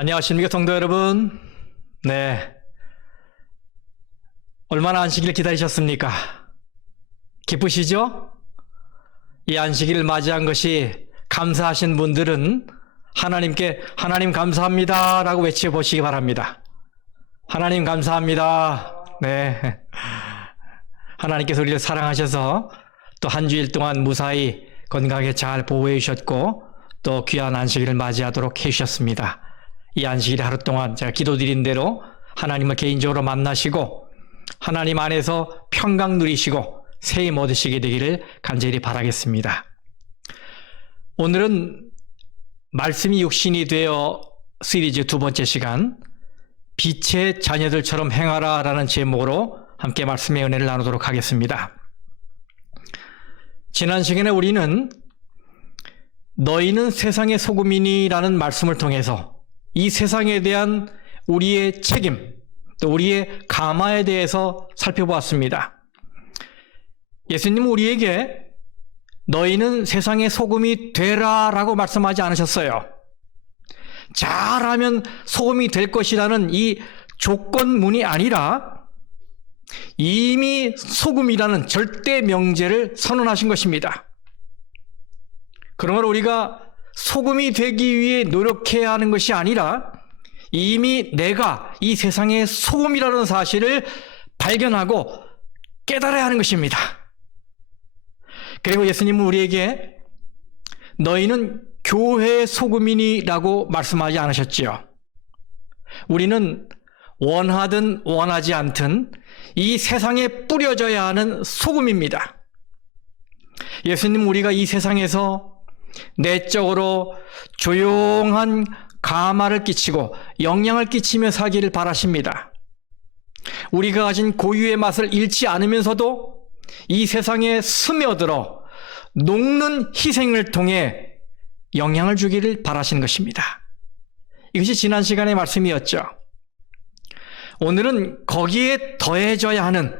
안녕하십니까, 성도 여러분. 네. 얼마나 안식일을 기다리셨습니까? 기쁘시죠? 이 안식일을 맞이한 것이 감사하신 분들은 하나님께 하나님 감사합니다 라고 외쳐보시기 바랍니다. 하나님 감사합니다. 네. 하나님께서 우리를 사랑하셔서 또 한 주일 동안 무사히 건강하게 잘 보호해 주셨고 또 귀한 안식일을 맞이하도록 해주셨습니다. 이 안식일 하루 동안 제가 기도드린 대로 하나님을 개인적으로 만나시고 하나님 안에서 평강 누리시고 새 힘 얻으시게 되기를 간절히 바라겠습니다. 오늘은 말씀이 육신이 되어 시리즈 두 번째 시간 빛의 자녀들처럼 행하라 라는 제목으로 함께 말씀의 은혜를 나누도록 하겠습니다. 지난 시간에 우리는 너희는 세상의 소금이니 라는 말씀을 통해서 이 세상에 대한 우리의 책임, 또 우리의 감화에 대해서 살펴보았습니다. 예수님은 우리에게 너희는 세상의 소금이 되라 라고 말씀하지 않으셨어요. 잘하면 소금이 될 것이라는 이 조건문이 아니라 이미 소금이라는 절대 명제를 선언하신 것입니다. 그러므로 우리가 소금이 되기 위해 노력해야 하는 것이 아니라 이미 내가 이 세상의 소금이라는 사실을 발견하고 깨달아야 하는 것입니다. 그리고 예수님은 우리에게 너희는 교회의 소금이니라고 말씀하지 않으셨지요. 우리는 원하든 원하지 않든 이 세상에 뿌려져야 하는 소금입니다. 예수님은 우리가 이 세상에서 내적으로 조용한 감화를 끼치고 영향을 끼치며 살기를 바라십니다. 우리가 가진 고유의 맛을 잃지 않으면서도 이 세상에 스며들어 녹는 희생을 통해 영향을 주기를 바라시는 것입니다. 이것이 지난 시간의 말씀이었죠. 오늘은 거기에 더해져야 하는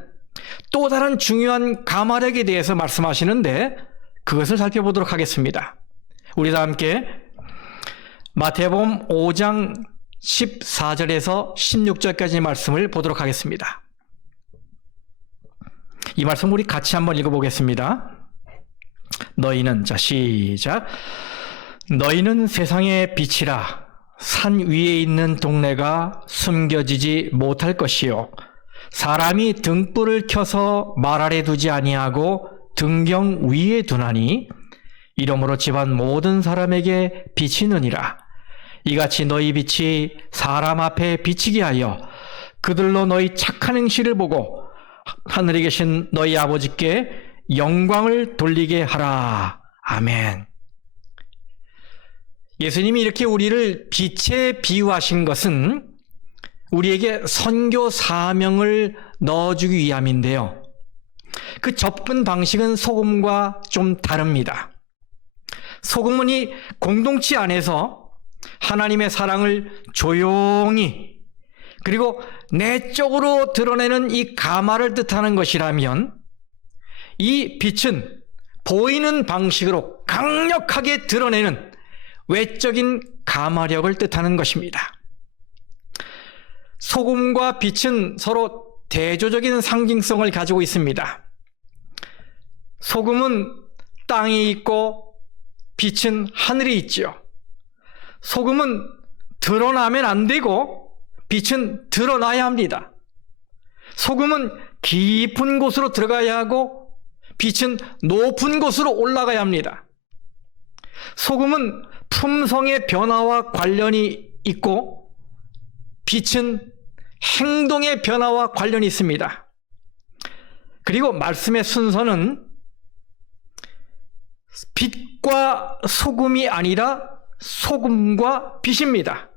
또 다른 중요한 감화력에 대해서 말씀하시는데 그것을 살펴보도록 하겠습니다. 우리 다 함께 마태복음 5장 14절에서 16절까지 말씀을 보도록 하겠습니다. 이 말씀 우리 같이 한번 읽어보겠습니다. 너희는, 자 시작. 너희는 세상의 빛이라. 산 위에 있는 동네가 숨겨지지 못할 것이요 사람이 등불을 켜서 말 아래 두지 아니하고 등경 위에 두나니 이러므로 집안 모든 사람에게 비치느니라. 이같이 너희 빛이 사람 앞에 비치게 하여 그들로 너희 착한 행실을 보고 하늘에 계신 너희 아버지께 영광을 돌리게 하라. 아멘. 예수님이 이렇게 우리를 빛에 비유하신 것은 우리에게 선교 사명을 넣어주기 위함인데요. 그 접근 방식은 소금과 좀 다릅니다. 소금은 이 공동체 안에서 하나님의 사랑을 조용히 그리고 내적으로 드러내는 이 감화를 뜻하는 것이라면 이 빛은 보이는 방식으로 강력하게 드러내는 외적인 감화력을 뜻하는 것입니다. 소금과 빛은 서로 대조적인 상징성을 가지고 있습니다. 소금은 땅에 있고 빛은 하늘에 있지요. 소금은 드러나면 안 되고 빛은 드러나야 합니다. 소금은 깊은 곳으로 들어가야 하고 빛은 높은 곳으로 올라가야 합니다. 소금은 품성의 변화와 관련이 있고 빛은 행동의 변화와 관련이 있습니다. 그리고 말씀의 순서는 빛과 소금이 아니라 소금과 빛입니다.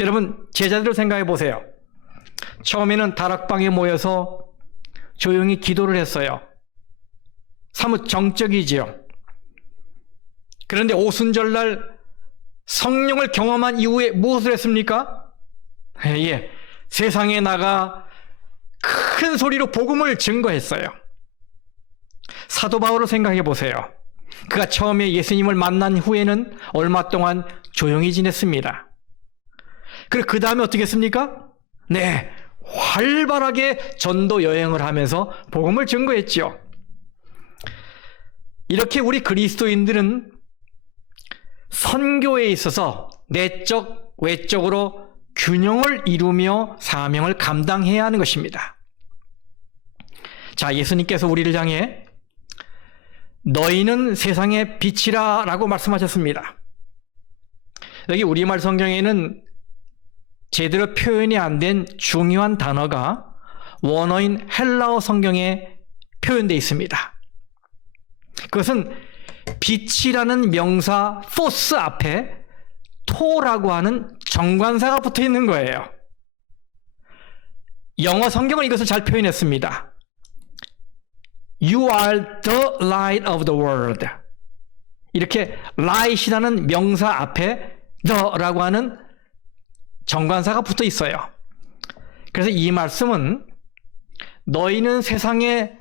여러분 제자들을 생각해 보세요. 처음에는 다락방에 모여서 조용히 기도를 했어요. 사뭇 정적이지요. 그런데 오순절날 성령을 경험한 이후에 무엇을 했습니까? 세상에 나가 큰 소리로 복음을 증거했어요. 사도 바울을 생각해 보세요. 그가 처음에 예수님을 만난 후에는 얼마 동안 조용히 지냈습니다. 그리고 그 다음에 어떻게 했습니까? 네, 활발하게 전도 여행을 하면서 복음을 증거했죠. 이렇게 우리 그리스도인들은 선교에 있어서 내적, 외적으로 균형을 이루며 사명을 감당해야 하는 것입니다. 자, 예수님께서 우리를 향해 너희는 세상의 빛이라 라고 말씀하셨습니다. 여기 우리말 성경에는 제대로 표현이 안 된 중요한 단어가 원어인 헬라어 성경에 표현되어 있습니다. 그것은 빛이라는 명사 포스 앞에 토라고 하는 정관사가 붙어 있는 거예요. 영어 성경은 이것을 잘 표현했습니다. You are the light of the world. 이렇게 light이라는 명사 앞에 the라고 하는 정관사가 붙어 있어요. 그래서 이 말씀은 너희는 세상에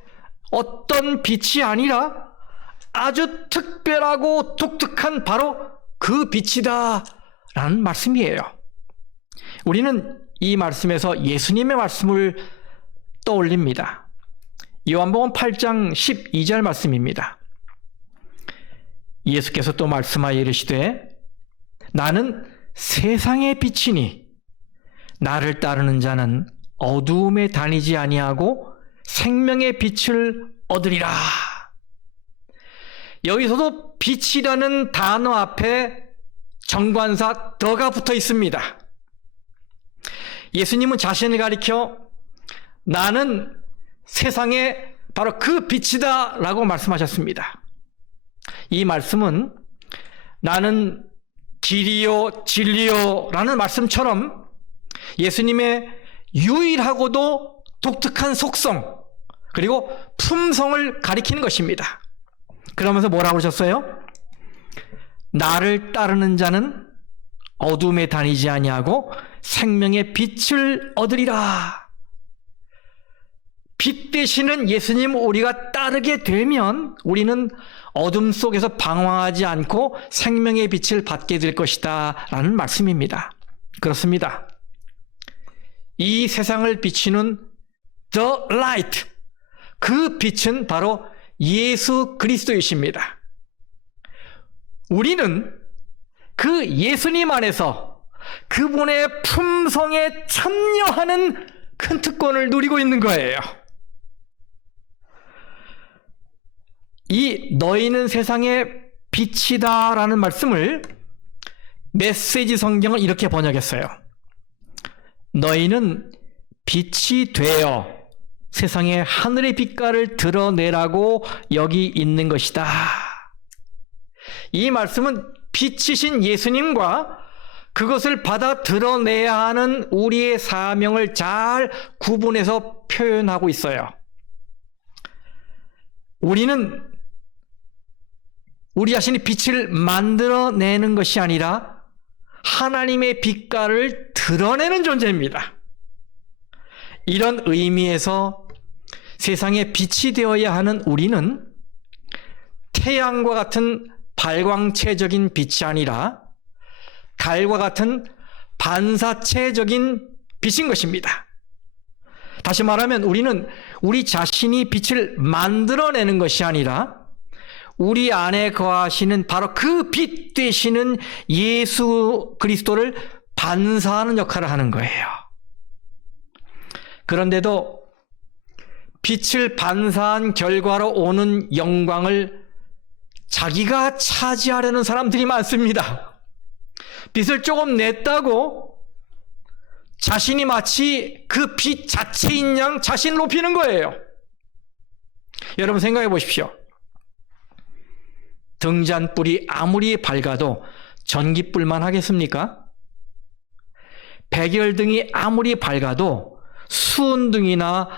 어떤 빛이 아니라 아주 특별하고 독특한 바로 그 빛이다 라는 말씀이에요. 우리는 이 말씀에서 예수님의 말씀을 떠올립니다. 요한복음 8장 12절 말씀입니다. 예수께서 또 말씀하여 이르시되 나는 세상의 빛이니 나를 따르는 자는 어두움에 다니지 아니하고 생명의 빛을 얻으리라. 여기서도 빛이라는 단어 앞에 정관사 더가 붙어 있습니다. 예수님은 자신을 가리켜 나는 세상에 바로 그 빛이다 라고 말씀하셨습니다. 이 말씀은 나는 길이요 진리요 라는 말씀처럼 예수님의 유일하고도 독특한 속성 그리고 품성을 가리키는 것입니다. 그러면서 뭐라고 하셨어요? 나를 따르는 자는 어둠에 다니지 아니하고 생명의 빛을 얻으리라. 빛 되시는 예수님 우리가 따르게 되면 우리는 어둠 속에서 방황하지 않고 생명의 빛을 받게 될 것이다 라는 말씀입니다. 그렇습니다. 이 세상을 비추는 The Light, 그 빛은 바로 예수 그리스도이십니다. 우리는 그 예수님 안에서 그분의 품성에 참여하는 큰 특권을 누리고 있는 거예요. 이 너희는 세상의 빛이다 라는 말씀을 메시지 성경은 이렇게 번역했어요. 너희는 빛이 되어 세상의 하늘의 빛깔을 드러내라고 여기 있는 것이다. 이 말씀은 빛이신 예수님과 그것을 받아 드러내야 하는 우리의 사명을 잘 구분해서 표현하고 있어요. 우리는 우리 자신이 빛을 만들어내는 것이 아니라 하나님의 빛깔을 드러내는 존재입니다. 이런 의미에서 세상에 빛이 되어야 하는 우리는 태양과 같은 발광체적인 빛이 아니라 달과 같은 반사체적인 빛인 것입니다. 다시 말하면 우리는 우리 자신이 빛을 만들어내는 것이 아니라 우리 안에 거하시는 바로 그 빛 되시는 예수 그리스도를 반사하는 역할을 하는 거예요. 그런데도 빛을 반사한 결과로 오는 영광을 자기가 차지하려는 사람들이 많습니다. 빛을 조금 냈다고 자신이 마치 그 빛 자체인 양 자신을 높이는 거예요. 여러분 생각해 보십시오. 등잔불이 아무리 밝아도 전기불만 하겠습니까? 백열등이 아무리 밝아도 수은등이나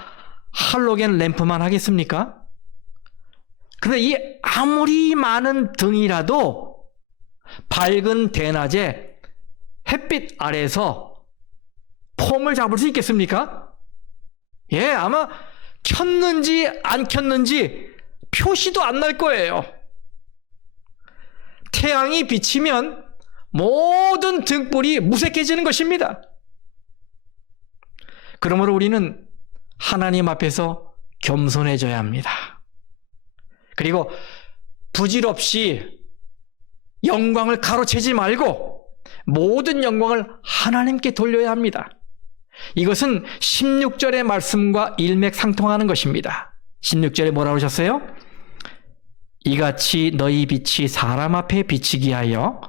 할로겐 램프만 하겠습니까? 그런데 이 아무리 많은 등이라도 밝은 대낮에 햇빛 아래에서 폼을 잡을 수 있겠습니까? 예, 아마 켰는지 안 켰는지 표시도 안 날 거예요. 태양이 비치면 모든 등불이 무색해지는 것입니다. 그러므로 우리는 하나님 앞에서 겸손해져야 합니다. 그리고 부질없이 영광을 가로채지 말고 모든 영광을 하나님께 돌려야 합니다. 이것은 16절의 말씀과 일맥상통하는 것입니다. 16절에 뭐라고 하셨어요? 이같이 너희 빛이 사람 앞에 비치게 하여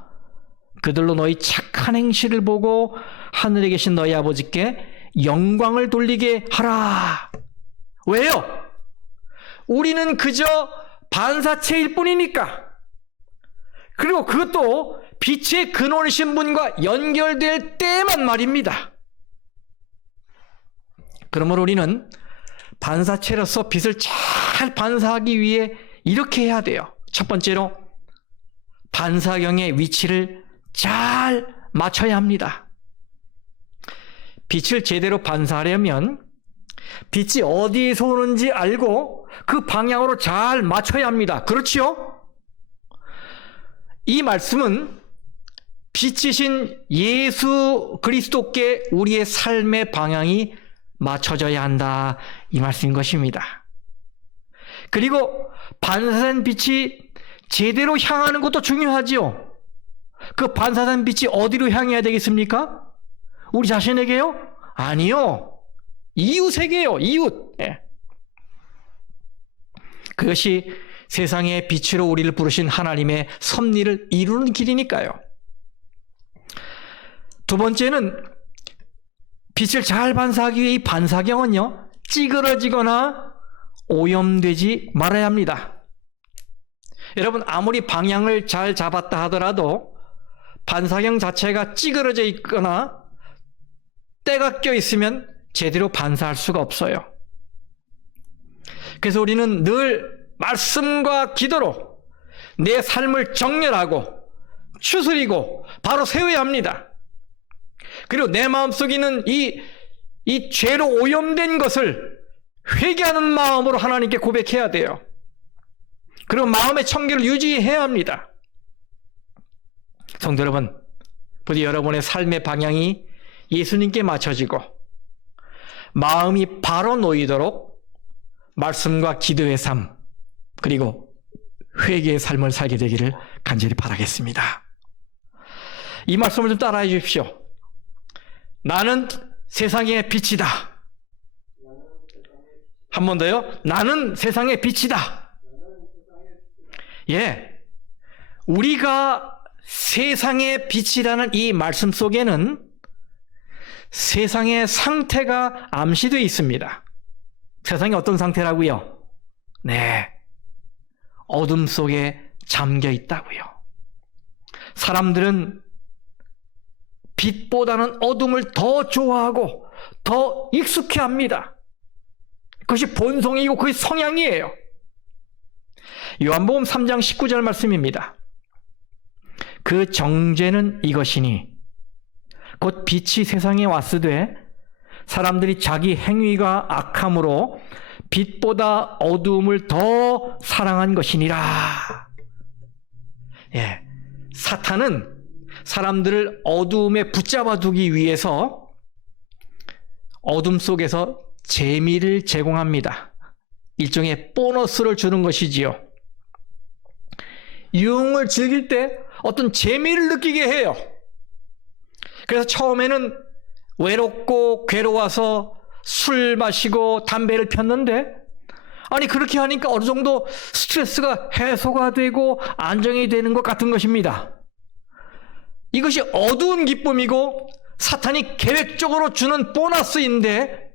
그들로 너희 착한 행실을 보고 하늘에 계신 너희 아버지께 영광을 돌리게 하라. 왜요? 우리는 그저 반사체일 뿐이니까. 그리고 그것도 빛의 근원이신 분과 연결될 때만 말입니다. 그러므로 우리는 반사체로서 빛을 잘 반사하기 위해 이렇게 해야 돼요. 첫 번째로 반사경의 위치를 잘 맞춰야 합니다. 빛을 제대로 반사하려면 빛이 어디에서 오는지 알고 그 방향으로 잘 맞춰야 합니다. 그렇지요? 이 말씀은 빛이신 예수 그리스도께 우리의 삶의 방향이 맞춰져야 한다, 이 말씀인 것입니다. 그리고 반사된 빛이 제대로 향하는 것도 중요하지요. 그 반사된 빛이 어디로 향해야 되겠습니까? 우리 자신에게요? 아니요. 이웃에게요. 이웃. 네. 그것이 세상의 빛으로 우리를 부르신 하나님의 섭리를 이루는 길이니까요. 두 번째는 빛을 잘 반사하기 위해 이 반사경은요, 찌그러지거나 오염되지 말아야 합니다. 여러분, 아무리 방향을 잘 잡았다 하더라도 반사경 자체가 찌그러져 있거나 때가 껴 있으면 제대로 반사할 수가 없어요. 그래서 우리는 늘 말씀과 기도로 내 삶을 정렬하고 추스리고 바로 세워야 합니다. 그리고 내 마음속에 있는 이 죄로 오염된 것을 회개하는 마음으로 하나님께 고백해야 돼요. 그리고 마음의 청결을 유지해야 합니다. 성도 여러분, 부디 여러분의 삶의 방향이 예수님께 맞춰지고 마음이 바로 놓이도록 말씀과 기도의 삶, 그리고 회개의 삶을 살게 되기를 간절히 바라겠습니다. 이 말씀을 좀 따라해 주십시오. 나는 세상의 빛이다. 한 번 더요. 나는 세상의 빛이다. 예. 우리가 세상의 빛이라는 이 말씀 속에는 세상의 상태가 암시되어 있습니다. 세상이 어떤 상태라고요? 네. 어둠 속에 잠겨 있다고요. 사람들은 빛보다는 어둠을 더 좋아하고 더 익숙해 합니다. 그것이 본성이고 그것이 성향이에요. 요한복음 3장 19절 말씀입니다. 그 정죄는 이것이니 곧 빛이 세상에 왔으되 사람들이 자기 행위가 악함으로 빛보다 어두움을 더 사랑한 것이니라. 예, 사탄은 사람들을 어두움에 붙잡아 두기 위해서 어둠 속에서 재미를 제공합니다. 일종의 보너스를 주는 것이지요. 유흥을 즐길 때 어떤 재미를 느끼게 해요. 그래서 처음에는 외롭고 괴로워서 술 마시고 담배를 폈는데, 아니 그렇게 하니까 어느 정도 스트레스가 해소가 되고 안정이 되는 것 같은 것입니다. 이것이 어두운 기쁨이고 사탄이 계획적으로 주는 보너스인데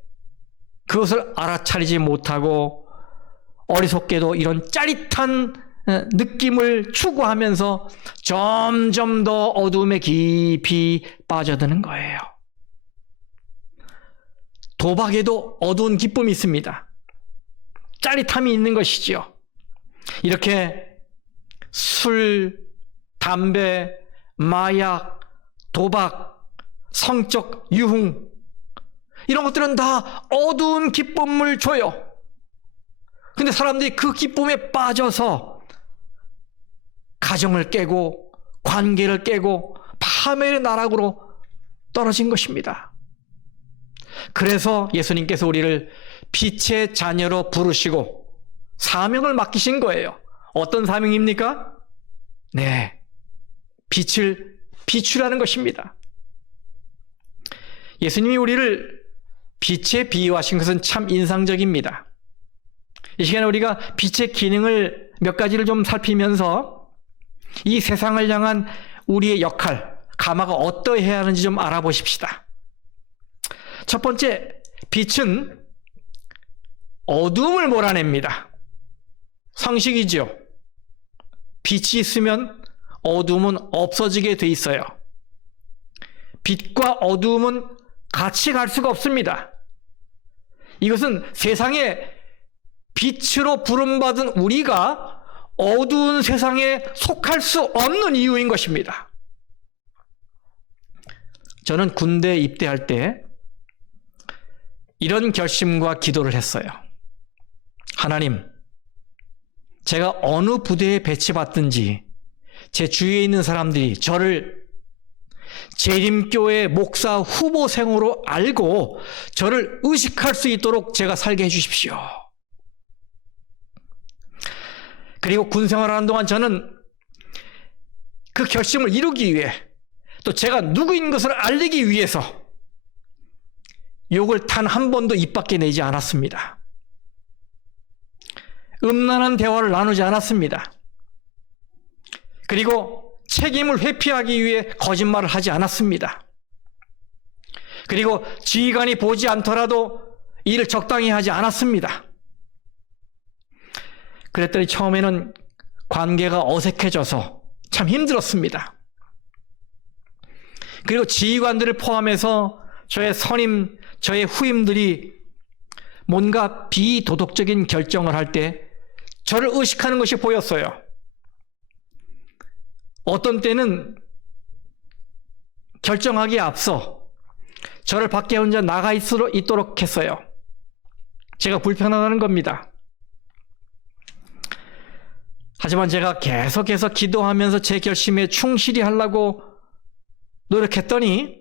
그것을 알아차리지 못하고 어리석게도 이런 짜릿한 느낌을 추구하면서 점점 더 어두움에 깊이 빠져드는 거예요. 도박에도 어두운 기쁨이 있습니다. 짜릿함이 있는 것이지요. 이렇게 술, 담배, 마약, 도박, 성적 유흥, 이런 것들은 다 어두운 기쁨을 줘요. 근데 사람들이 그 기쁨에 빠져서 가정을 깨고 관계를 깨고 하멜의 나락으로 떨어진 것입니다. 그래서 예수님께서 우리를 빛의 자녀로 부르시고 사명을 맡기신 거예요. 어떤 사명입니까? 네, 빛을 비추라는 것입니다. 예수님이 우리를 빛에 비유하신 것은 참 인상적입니다. 이 시간에 우리가 빛의 기능을 몇 가지를 좀 살피면서 이 세상을 향한 우리의 역할, 가마가 어떠해야 하는지 좀 알아보십시다. 첫 번째, 빛은 어두움을 몰아냅니다. 상식이죠. 빛이 있으면 어두움은 없어지게 돼 있어요. 빛과 어두움은 같이 갈 수가 없습니다. 이것은 세상에 빛으로 부름받은 우리가 어두운 세상에 속할 수 없는 이유인 것입니다. 저는 군대에 입대할 때 이런 결심과 기도를 했어요. 하나님, 제가 어느 부대에 배치받든지 제 주위에 있는 사람들이 저를 재림교회 목사 후보생으로 알고 저를 의식할 수 있도록 제가 살게 해주십시오. 그리고 군 생활하는 동안 저는 그 결심을 이루기 위해 또 제가 누구인 것을 알리기 위해서 욕을 단 한 번도 입 밖에 내지 않았습니다. 음란한 대화를 나누지 않았습니다. 그리고 책임을 회피하기 위해 거짓말을 하지 않았습니다. 그리고 지휘관이 보지 않더라도 일을 적당히 하지 않았습니다. 그랬더니 처음에는 관계가 어색해져서 참 힘들었습니다. 그리고 지휘관들을 포함해서 저의 선임, 저의 후임들이 뭔가 비도덕적인 결정을 할 때 저를 의식하는 것이 보였어요. 어떤 때는 결정하기에 앞서 저를 밖에 혼자 나가 있도록 했어요. 제가 불편하다는 겁니다. 하지만 제가 계속해서 기도하면서 제 결심에 충실히 하려고 노력했더니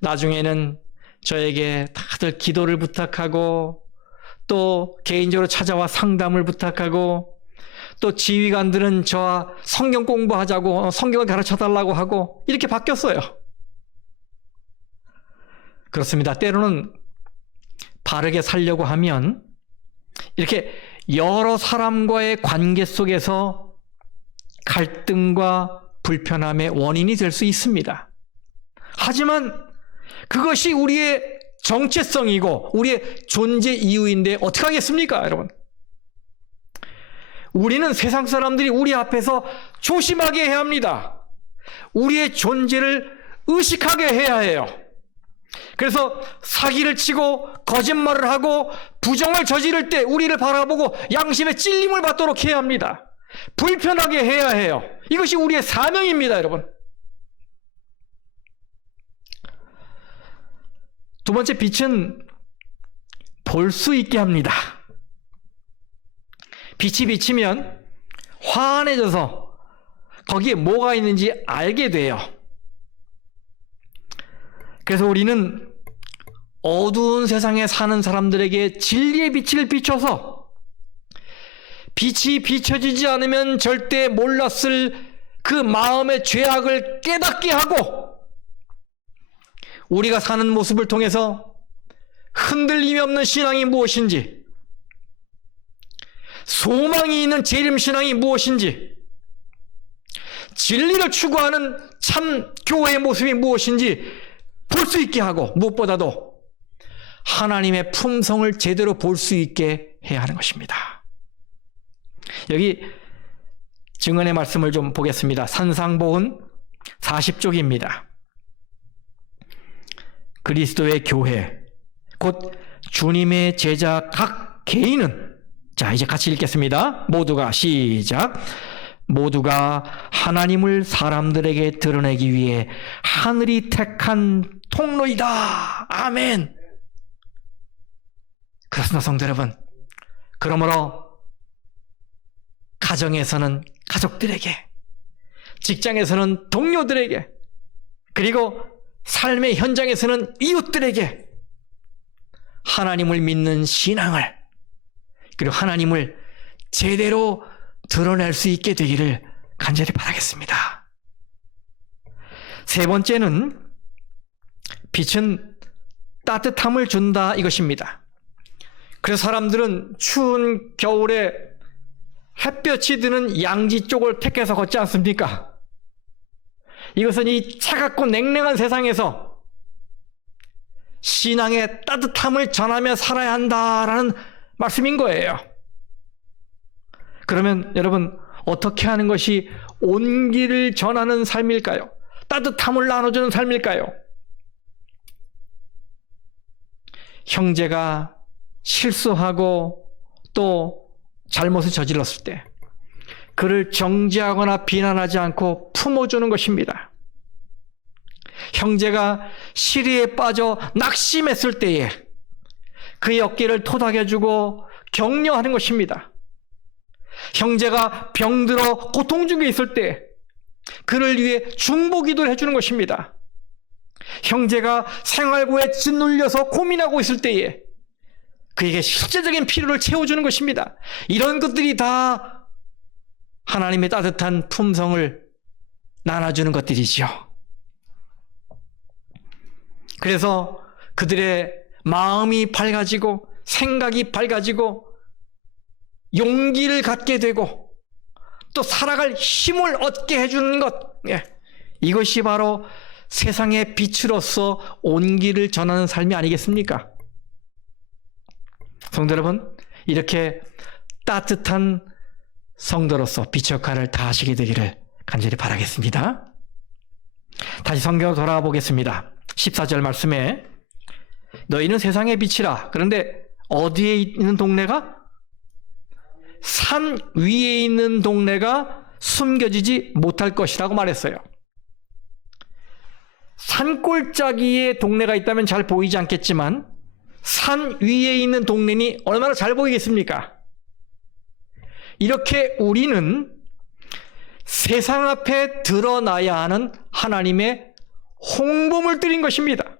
나중에는 저에게 다들 기도를 부탁하고 또 개인적으로 찾아와 상담을 부탁하고 또 지휘관들은 저와 성경 공부하자고 성경을 가르쳐달라고 하고 이렇게 바뀌었어요. 그렇습니다. 때로는 바르게 살려고 하면 이렇게 여러 사람과의 관계 속에서 갈등과 불편함의 원인이 될 수 있습니다. 하지만 그것이 우리의 정체성이고 우리의 존재 이유인데 어떻게 하겠습니까, 여러분? 우리는 세상 사람들이 우리 앞에서 조심하게 해야 합니다. 우리의 존재를 의식하게 해야 해요. 그래서 사기를 치고 거짓말을 하고 부정을 저지를 때 우리를 바라보고 양심의 찔림을 받도록 해야 합니다. 불편하게 해야 해요. 이것이 우리의 사명입니다, 여러분. 두 번째, 빛은 볼 수 있게 합니다. 빛이 비치면 환해져서 거기에 뭐가 있는지 알게 돼요. 그래서 우리는 어두운 세상에 사는 사람들에게 진리의 빛을 비춰서 빛이 비춰지지 않으면 절대 몰랐을 그 마음의 죄악을 깨닫게 하고 우리가 사는 모습을 통해서 흔들림이 없는 신앙이 무엇인지, 소망이 있는 재림신앙이 무엇인지, 진리를 추구하는 참 교회의 모습이 무엇인지 볼 수 있게 하고 무엇보다도 하나님의 품성을 제대로 볼 수 있게 해야 하는 것입니다. 여기 증언의 말씀을 좀 보겠습니다. 산상보훈 40쪽입니다. 그리스도의 교회, 곧 주님의 제자 각 개인은, 자 이제 같이 읽겠습니다. 모두가 시작. 모두가 하나님을 사람들에게 드러내기 위해 하늘이 택한 통로이다. 아멘. 그렇습니다, 성도 여러분. 그러므로 가정에서는 가족들에게, 직장에서는 동료들에게, 그리고 삶의 현장에서는 이웃들에게 하나님을 믿는 신앙을, 그리고 하나님을 제대로 드러낼 수 있게 되기를 간절히 바라겠습니다. 세 번째는 빛은 따뜻함을 준다 이것입니다. 그래서 사람들은 추운 겨울에 햇볕이 드는 양지 쪽을 택해서 걷지 않습니까? 이것은 이 차갑고 냉랭한 세상에서 신앙의 따뜻함을 전하며 살아야 한다라는 말씀인 거예요. 그러면 여러분, 어떻게 하는 것이 온기를 전하는 삶일까요? 따뜻함을 나눠주는 삶일까요? 형제가 실수하고 또 잘못을 저질렀을 때 그를 정죄하거나 비난하지 않고 품어주는 것입니다. 형제가 시리에 빠져 낙심했을 때에 그의 어깨를 토닥여주고 격려하는 것입니다. 형제가 병들어 고통 중에 있을 때 그를 위해 중보기도를 해주는 것입니다. 형제가 생활고에 짓눌려서 고민하고 있을 때에 그에게 실제적인 필요를 채워주는 것입니다. 이런 것들이 다 하나님의 따뜻한 품성을 나눠주는 것들이죠. 그래서 그들의 마음이 밝아지고 생각이 밝아지고 용기를 갖게 되고 또 살아갈 힘을 얻게 해주는 것, 이것이 바로 세상의 빛으로서 온기를 전하는 삶이 아니겠습니까? 성도 여러분, 이렇게 따뜻한 성도로서 빛의 역할을 다하시게 되기를 간절히 바라겠습니다. 다시 성경으로 돌아가 보겠습니다. 14절 말씀에 너희는 세상의 빛이라. 그런데 어디에 있는 동네가? 산 위에 있는 동네가 숨겨지지 못할 것이라고 말했어요. 산골짜기에 동네가 있다면 잘 보이지 않겠지만 산 위에 있는 동네니 얼마나 잘 보이겠습니까? 이렇게 우리는 세상 앞에 드러나야 하는 하나님의 홍보물들인 것입니다.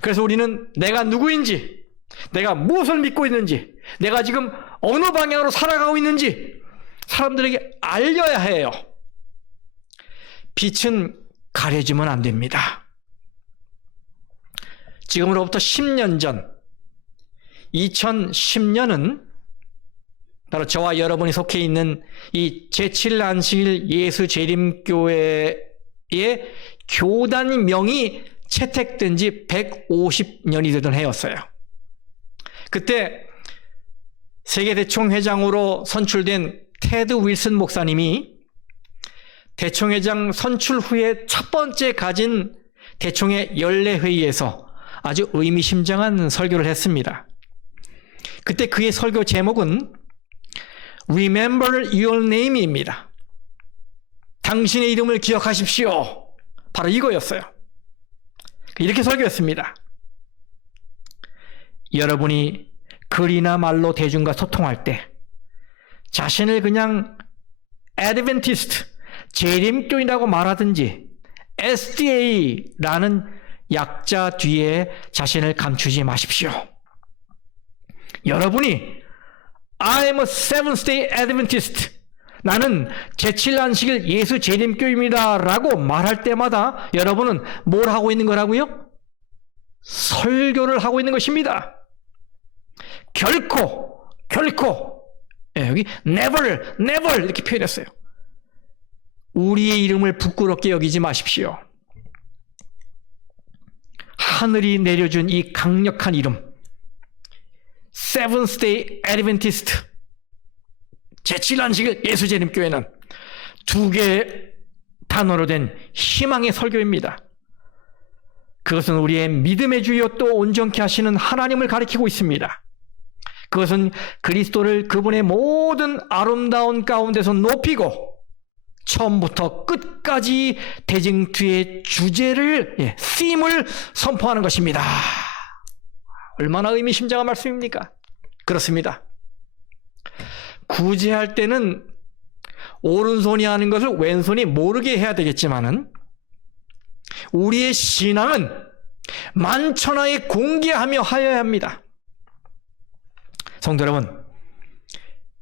그래서 우리는 내가 누구인지, 내가 무엇을 믿고 있는지, 내가 지금 어느 방향으로 살아가고 있는지 사람들에게 알려야 해요. 빛은 가려지면 안 됩니다. 지금으로부터 10년 전, 2010년은 바로 저와 여러분이 속해 있는 이 제7안식일 예수재림교회의 교단명이 채택된 지 150년이 되던 해였어요. 그때 세계대총회장으로 선출된 테드 윌슨 목사님이 대총회장 선출 후에 첫 번째 가진 대총회 연례회의에서 아주 의미심장한 설교를 했습니다. 그때 그의 설교 제목은 Remember your name입니다. 당신의 이름을 기억하십시오. 바로 이거였어요. 이렇게 설교했습니다. 여러분이 글이나 말로 대중과 소통할 때 자신을 그냥 애드벤티스트, 재림교인이라고 말하든지 SDA라는 약자 뒤에 자신을 감추지 마십시오. 여러분이 I am a Seventh-day Adventist, 나는 제7안식일 예수 재림교입니다 라고 말할 때마다 여러분은 뭘 하고 있는 거라고요? 설교를 하고 있는 것입니다. 결코 여기 never 이렇게 표현했어요. 우리의 이름을 부끄럽게 여기지 마십시오. 하늘이 내려준 이 강력한 이름, Seventh-day Adventist, 제7안식일 예수재림교회는 두 개의 단어로 된 희망의 설교입니다. 그것은 우리의 믿음의 주여 또 온전케 하시는 하나님을 가리키고 있습니다. 그것은 그리스도를 그분의 모든 아름다운 가운데서 높이고 처음부터 끝까지 대쟁투의 주제를, theme을 선포하는 것입니다. 얼마나 의미심장한 말씀입니까? 그렇습니다. 구제할 때는 오른손이 하는 것을 왼손이 모르게 해야 되겠지만은 우리의 신앙은 만천하에 공개하며 하여야 합니다. 성도 여러분,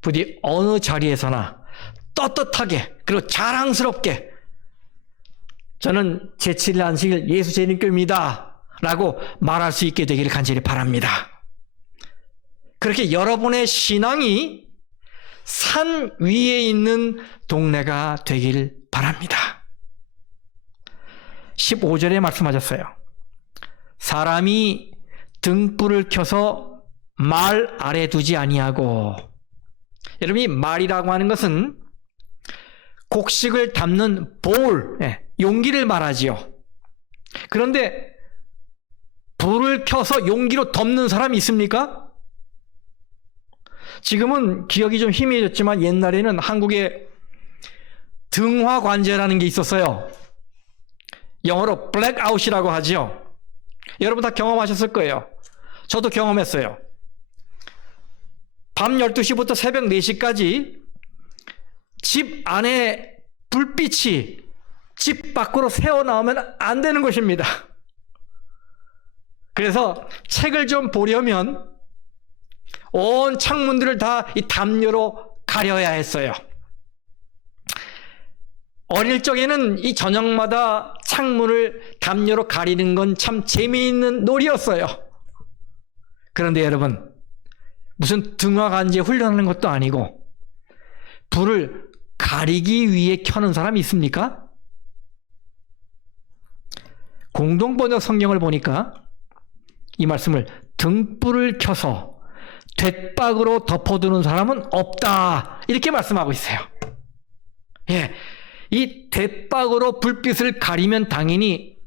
부디 어느 자리에서나 떳떳하게 그리고 자랑스럽게 저는 제7일 안식일 예수 재림교입니다 라고 말할 수 있게 되기를 간절히 바랍니다. 그렇게 여러분의 신앙이 산 위에 있는 동네가 되길 바랍니다. 15절에 말씀하셨어요. 사람이 등불을 켜서 말 아래 두지 아니하고, 여러분 이 말이라고 하는 것은 곡식을 담는 볼, 용기를 말하지요. 그런데 불을 켜서 용기로 덮는 사람이 있습니까? 지금은 기억이 좀 희미해졌지만 옛날에는 한국에 등화관제라는 게 있었어요. 영어로 블랙아웃이라고 하죠. 여러분 다 경험하셨을 거예요. 저도 경험했어요. 밤 12시부터 새벽 4시까지 집 안에 불빛이 집 밖으로 새어나오면 안 되는 것입니다. 그래서 책을 좀 보려면 온 창문들을 다 이 담요로 가려야 했어요. 어릴 적에는 이 저녁마다 창문을 담요로 가리는 건 참 재미있는 놀이였어요. 그런데 여러분, 무슨 등화관제 훈련하는 것도 아니고 불을 가리기 위해 켜는 사람이 있습니까? 공동번역 성경을 보니까 이 말씀을 등불을 켜서 돛박으로 덮어두는 사람은 없다 이렇게 말씀하고 있어요. 예, 이 돛박으로 불빛을 가리면 당연히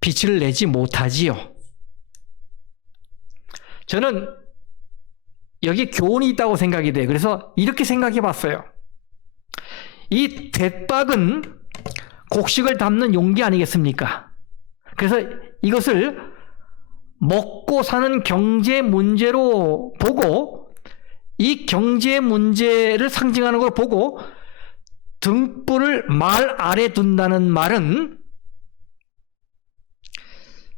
빛을 내지 못하지요. 저는 여기 교훈이 있다고 생각이 돼요. 그래서 이렇게 생각해 봤어요. 이 돛박은 곡식을 담는 용기 아니겠습니까? 그래서 이것을 먹고 사는 경제 문제로 보고, 이 경제 문제를 상징하는 걸 보고 등불을 말 아래 둔다는 말은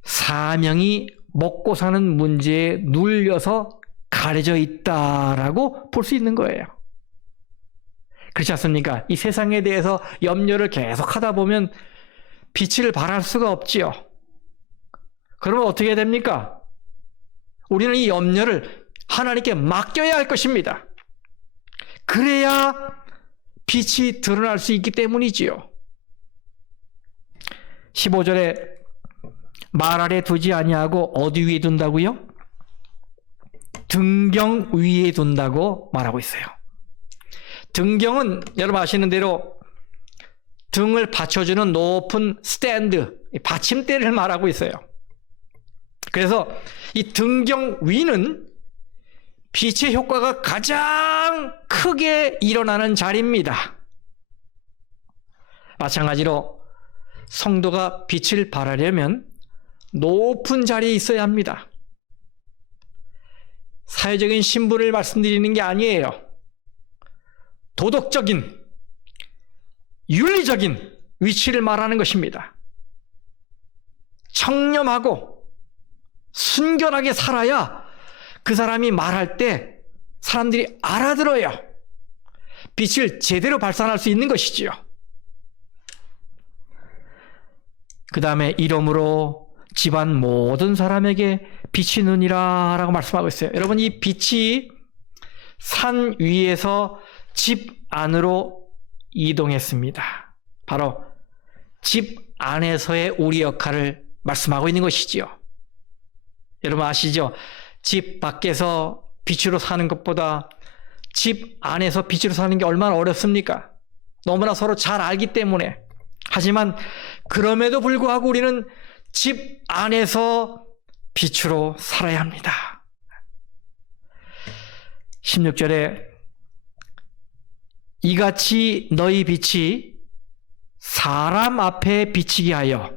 사명이 먹고 사는 문제에 눌려서 가려져 있다라고 볼 수 있는 거예요. 그렇지 않습니까? 이 세상에 대해서 염려를 계속 하다 보면 빛을 발할 수가 없지요. 그러면 어떻게 됩니까? 우리는 이 염려를 하나님께 맡겨야 할 것입니다. 그래야 빛이 드러날 수 있기 때문이지요. 15절에 말 아래 두지 아니하고 어디 위에 둔다고요? 등경 위에 둔다고 말하고 있어요. 등경은 여러분 아시는 대로 등을 받쳐주는 높은 스탠드, 받침대를 말하고 있어요. 그래서 이 등경 위는 빛의 효과가 가장 크게 일어나는 자리입니다. 마찬가지로 성도가 빛을 발하려면 높은 자리에 있어야 합니다. 사회적인 신분을 말씀드리는 게 아니에요. 도덕적인, 윤리적인 위치를 말하는 것입니다. 청렴하고 순결하게 살아야 그 사람이 말할 때 사람들이 알아들어요. 빛을 제대로 발산할 수 있는 것이지요. 그 다음에 이러므로 집안 모든 사람에게 빛이 누니라 라고 말씀하고 있어요. 여러분, 이 빛이 산 위에서 집 안으로 이동했습니다. 바로 집 안에서의 우리 역할을 말씀하고 있는 것이지요. 여러분 아시죠? 집 밖에서 빛으로 사는 것보다 집 안에서 빛으로 사는 게 얼마나 어렵습니까? 너무나 서로 잘 알기 때문에. 하지만 그럼에도 불구하고 우리는 집 안에서 빛으로 살아야 합니다. 16절에 이같이 너희 빛이 사람 앞에 비치게 하여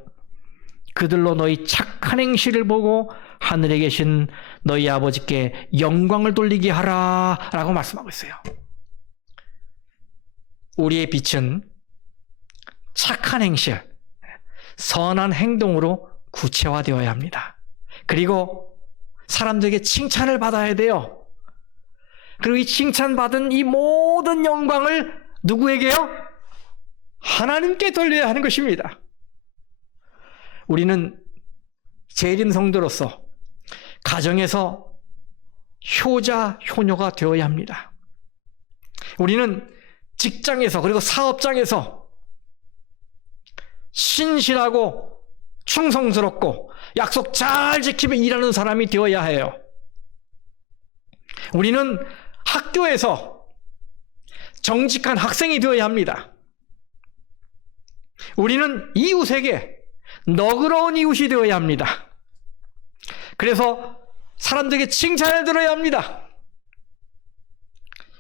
그들로 너희 착한 행실을 보고 하늘에 계신 너희 아버지께 영광을 돌리게 하라 라고 말씀하고 있어요. 우리의 빛은 착한 행실, 선한 행동으로 구체화되어야 합니다. 그리고 사람들에게 칭찬을 받아야 돼요. 그리고 이 칭찬받은 이 모든 영광을 누구에게요? 하나님께 돌려야 하는 것입니다. 우리는 재림 성도로서 가정에서 효자, 효녀가 되어야 합니다. 우리는 직장에서 그리고 사업장에서 신실하고 충성스럽고 약속 잘 지키며 일하는 사람이 되어야 해요. 우리는 학교에서 정직한 학생이 되어야 합니다. 우리는 이웃에게 너그러운 이웃이 되어야 합니다. 그래서 사람들에게 칭찬을 들어야 합니다.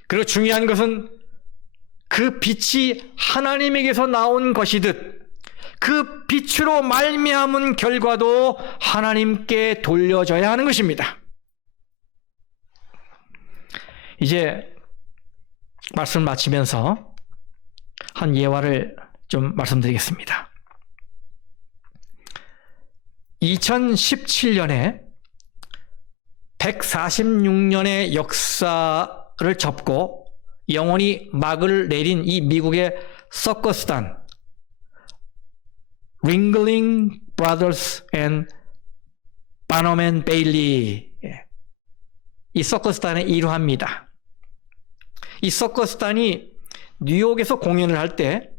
그리고 중요한 것은 그 빛이 하나님에게서 나온 것이듯 그 빛으로 말미암은 결과도 하나님께 돌려줘야 하는 것입니다. 이제 말씀 마치면서 한 예화를 좀 말씀드리겠습니다. 2017년에 146년의 역사를 접고 영원히 막을 내린 이 미국의 서커스단 링글링 브라더스 앤 바너맨 베일리, 이 서커스단의 일화입니다. 이 서커스단이 뉴욕에서 공연을 할 때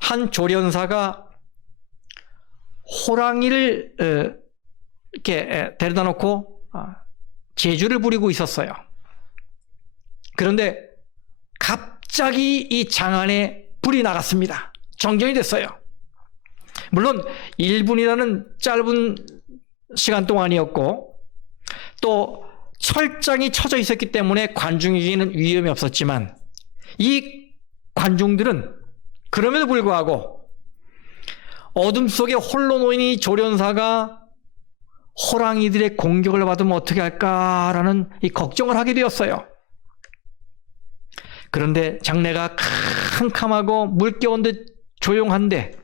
한 조련사가 호랑이를 이렇게 데려다 놓고 제주를 부리고 있었어요. 그런데 갑자기 이 장안에 불이 나갔습니다. 정전이 됐어요. 물론 1분이라는 짧은 시간 동안이었고 또 철장이 쳐져 있었기 때문에 관중에게는 위험이 없었지만 이 관중들은 그럼에도 불구하고 어둠 속에 홀로 놓인 이 조련사가 호랑이들의 공격을 받으면 어떻게 할까라는 이 걱정을 하게 되었어요. 그런데 장내가 캄캄하고 물겨온 듯 조용한데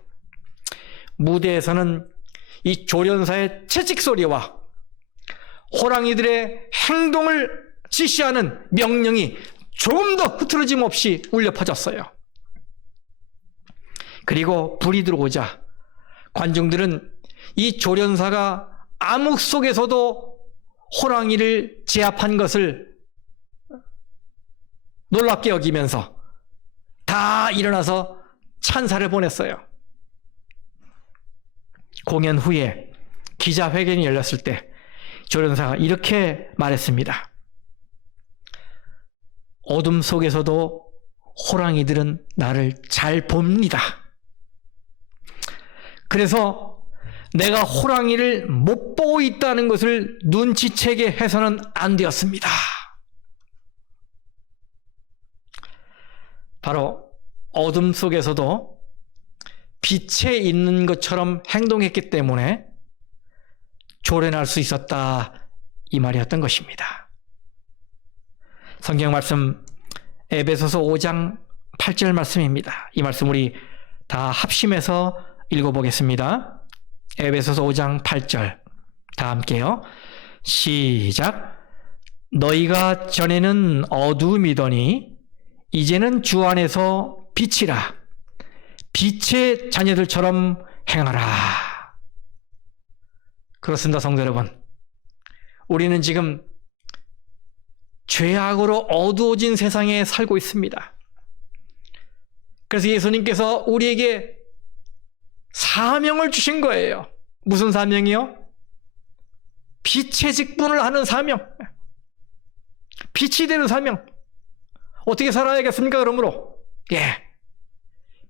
무대에서는 이 조련사의 채찍 소리와 호랑이들의 행동을 지시하는 명령이 조금 더 흐트러짐 없이 울려 퍼졌어요. 그리고 불이 들어오자 관중들은 이 조련사가 암흑 속에서도 호랑이를 제압한 것을 놀랍게 여기면서 다 일어나서 찬사를 보냈어요. 공연 후에 기자회견이 열렸을 때 조련사가 이렇게 말했습니다. 어둠 속에서도 호랑이들은 나를 잘 봅니다. 그래서 내가 호랑이를 못 보고 있다는 것을 눈치채게 해서는 안 되었습니다. 바로 어둠 속에서도 빛에 있는 것처럼 행동했기 때문에 조련할 수 있었다, 이 말이었던 것입니다. 성경 말씀 에베소서 5장 8절 말씀입니다. 이 말씀 우리 다 합심해서 읽어보겠습니다. 에베소서 5장 8절 다 함께요. 시작. 너희가 전에는 어두움이더니 이제는 주 안에서 빛이라. 빛의 자녀들처럼 행하라. 그렇습니다, 성도 여러분. 우리는 지금 죄악으로 어두워진 세상에 살고 있습니다. 그래서 예수님께서 우리에게 사명을 주신 거예요. 무슨 사명이요? 빛의 직분을 하는 사명. 빛이 되는 사명. 어떻게 살아야겠습니까? 그러므로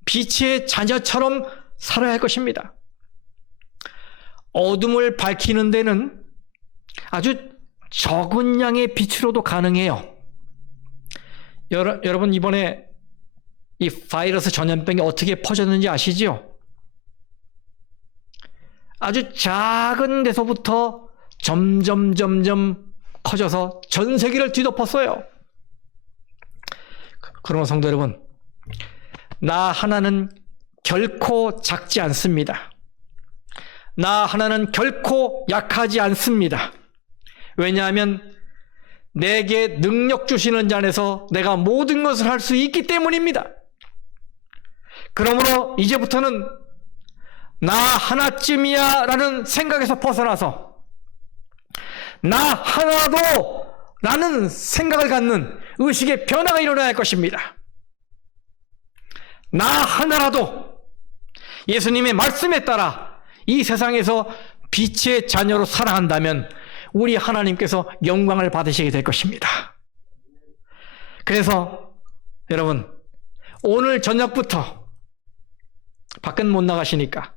빛의 자녀처럼 살아야 할 것입니다. 어둠을 밝히는 데는 아주 적은 양의 빛으로도 가능해요. 여러분 이번에 이 바이러스 전염병이 어떻게 퍼졌는지 아시죠? 아주 작은 데서부터 점점 커져서 전 세계를 뒤덮었어요. 그러나 성도 여러분, 나 하나는 결코 작지 않습니다. 나 하나는 결코 약하지 않습니다. 왜냐하면 내게 능력 주시는 자 안에서 내가 모든 것을 할 수 있기 때문입니다. 그러므로 이제부터는 나 하나쯤이야 라는 생각에서 벗어나서 나 하나도 라는 생각을 갖는 의식의 변화가 일어나야 할 것입니다. 나 하나라도 예수님의 말씀에 따라 이 세상에서 빛의 자녀로 살아간다면 우리 하나님께서 영광을 받으시게 될 것입니다. 그래서 여러분, 오늘 저녁부터 밖은 못 나가시니까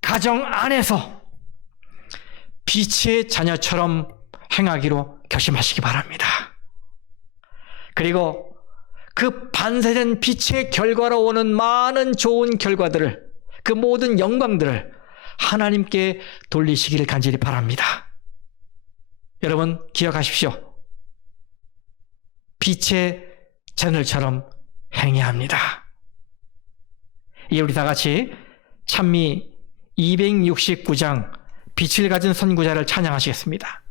가정 안에서 빛의 자녀처럼 행하기로 결심하시기 바랍니다. 그리고 그 반사된 빛의 결과로 오는 많은 좋은 결과들을, 그 모든 영광들을 하나님께 돌리시기를 간절히 바랍니다. 여러분 기억하십시오. 빛의 자녀처럼 행해야 합니다. 이제 우리 다 같이 찬미 269장 빛을 가진 선구자를 찬양하시겠습니다.